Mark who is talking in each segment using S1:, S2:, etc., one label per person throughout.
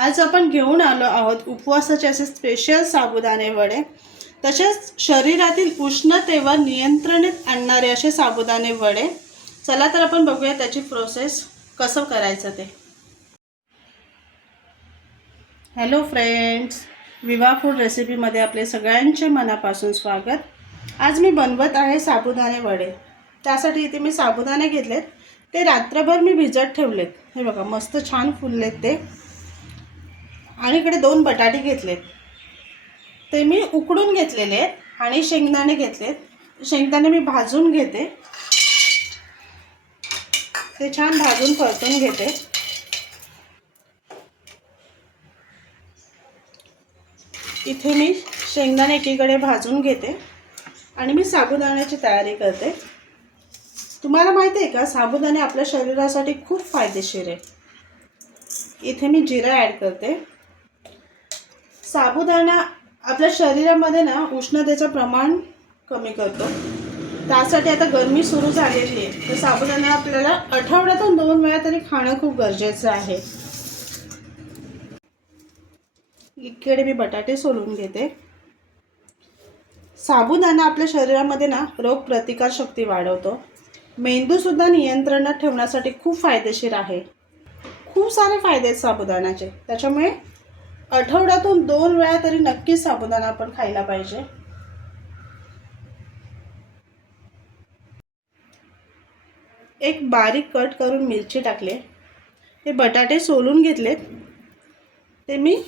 S1: आज आपण घेऊन आलो आहोत उपवासाचे असे स्पेशल साबुदाणे वडे. तसेच शरीरातील उष्णतेवर नियंत्रणित आणणारे असे साबुदाणे वडे. चला तर आपण बघूया त्याची प्रोसेस कसं करायचं ते. हॅलो फ्रेंड्स विवा फूड रेसिपीमध्ये आपले सगळ्यांचे मनापासून स्वागत. आज मी बनवत आहे साबुदाणे वडे. त्यासाठी इथे मी साबुदाणे घेतलेत. ते रात्रभर मी भिजत ठेवलेत. हे बघा मस्त छान फुललेत ते. आणि इकडे दोन बटाटे घेतले ते मी उकडून घेतलेले आहेत आणि शेंगदाणे घेतलेत. शेंगदाणे मी भाजून घेते. ते छान भाजून परतून घेते. इथे मी शेंगदाणे एकीकडे भाजून घेते आणि मी साबुदाण्याची तयारी करते. तुम्हाला माहिती आहे का साबुदाणे आपल्या शरीरासाठी खूप फायदेशीर आहे. इथे मी जिरा ॲड करते. साबुदाणा आपल्या शरीरामध्ये ना उष्णतेचं प्रमाण कमी करतो. त्यासाठी आता गरमी सुरू झालेली आहे. तर साबुदाणा आपल्याला आठवड्यातून दोन वेळा तरी खाणं खूप गरजेचं आहे. इकडे मी बटाटे सोलून घेते. साबुदाणा आपल्या शरीरामध्ये ना रोगप्रतिकारशक्ती वाढवतो. मेंदूसुद्धा नियंत्रणात ठेवण्यासाठी खूप फायदेशीर आहे. खूप सारे फायदे आहेत साबुदाण्याचे त्याच्यामुळे आठवड्यातून दोन वेळा तरी नक्कीच साबुदाणा आपण खायला पाहिजे. एक बारीक कट करून मिरची टाकले. ते बटाटे सोलून घेतलेत. ते मी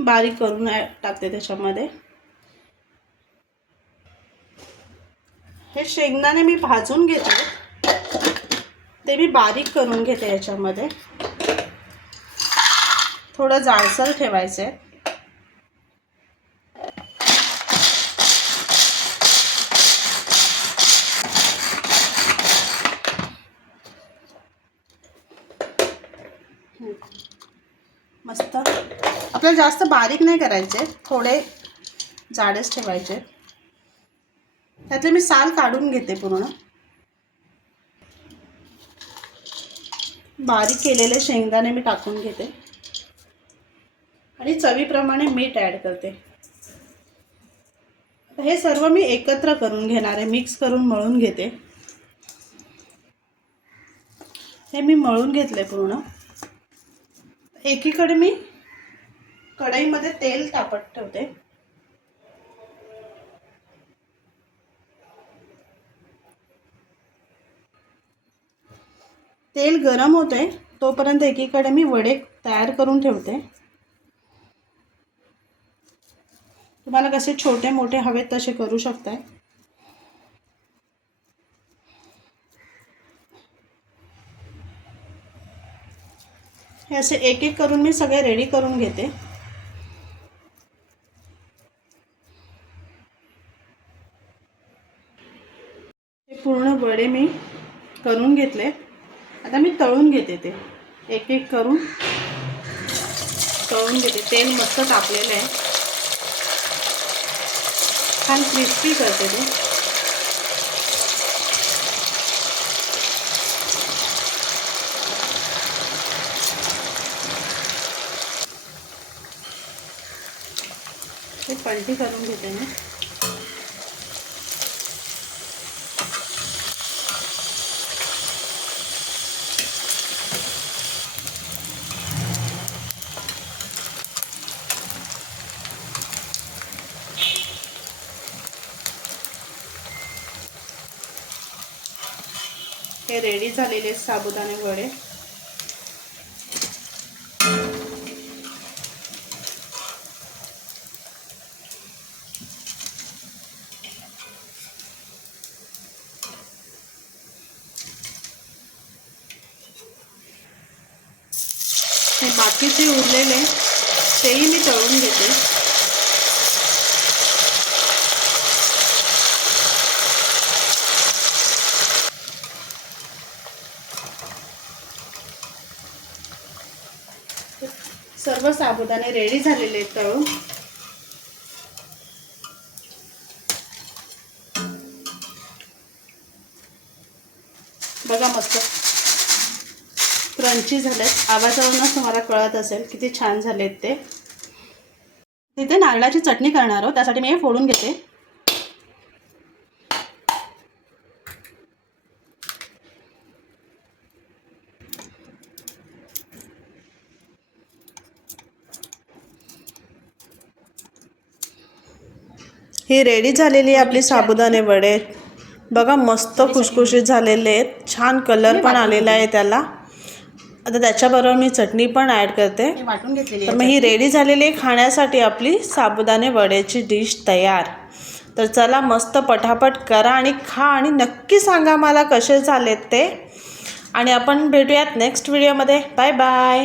S1: बारीक करून टाकते त्याच्यामध्ये. हे शेंगदाणे मी भाजून घेते ते मी बारीक करून घेते याच्यामध्ये. थोडं जाळसर ठेवायचं आहे मस्त. आपल्याला जास्त बारीक नाही करायचे थोडे जाडेच ठेवायचे. त्यातले मी साल काढून घेते पूर्ण. बारीक केलेले शेंगदाणे मी टाकून घेते. आणि चवीप्रमाणे मीठ ॲड करते. हे सर्व मी एकत्र करून घेणार आहे. मिक्स करून मळून घेते. हे मी मळून घेतले पूर्ण. एकीकडे मी कढईमध्ये तेल तापत ठेवते. तेल गरम होते तोपर्यंत एकीकडे मी वडे तयार करून ठेवते. तुम्हाला कसे छोटे मोठे हवेत तसे करू शकताय? हे असे एक एक करून मी सगळे रेडी करून घेते. हे पूर्ण वडे मी करून घेतले. आता मी तळून घेते ते. एक एक करून तळून घेते. तेल मस्त तापलेलं आहे. छान क्रिस्पी करते ते. पलटी करून घेते मी. हे रेडी झालेले साबुदाणे वडे. हे बाकीचे उरलेले तेही मी तळून घेते. सर्व साबुदाणे रेडी झालेले आहेत तळून. बघा मस्त. क्रंची झालेत. आवाजावरूनच तुम्हाला कळत असेल किती छान झालेत ते. तिथे नारळाची चटणी करणार आहोत त्यासाठी मी हे फोडून घेते. ही रेडी झालेली आहे आपली साबुदाणे वडे. बघा मस्त खुशखुशीत झालेले आहेत. छान कलर पण आलेला आहे त्याला. आता त्याच्याबरोबर मी चटणी पण ॲड करते.
S2: वाटून घेतलेली
S1: तर मग ही रेडी झालेली आहे खाण्यासाठी आपली साबुदाणे वड्याची डिश तयार. तर चला मस्त पटापट करा आणि खा आणि नक्की सांगा मला कसे झालेत ते. आणि आपण भेटूयात नेक्स्ट व्हिडिओमध्ये बाय बाय